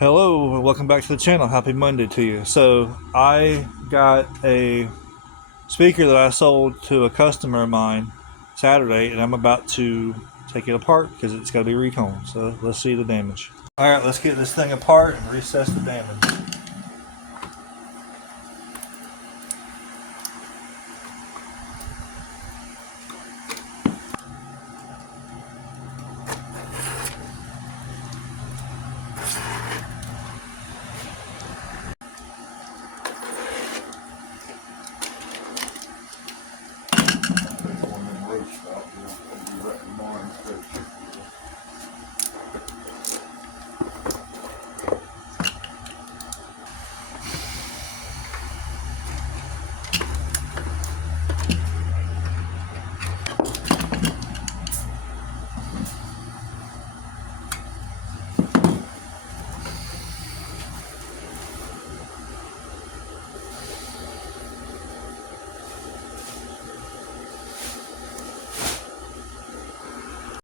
Hello and welcome back to the channel. Happy Monday to you. So I got a speaker that I sold to a customer of mine Saturday, and I'm about to take it apart because it's got to be reconned. So let's see the damage. Alright, let's get this thing apart and reassess the damage.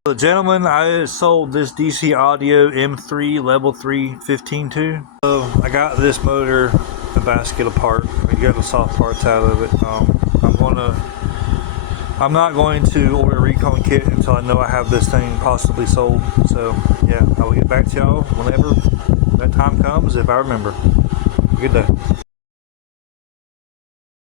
The gentleman I sold this DC Audio M3 Level 3 15 to. So I got this motor, the basket apart. We got the soft parts out of it. I'm not going to order a recon kit until I know I have this thing possibly sold. So yeah, I will get back to y'all whenever that time comes, if I remember. Good day.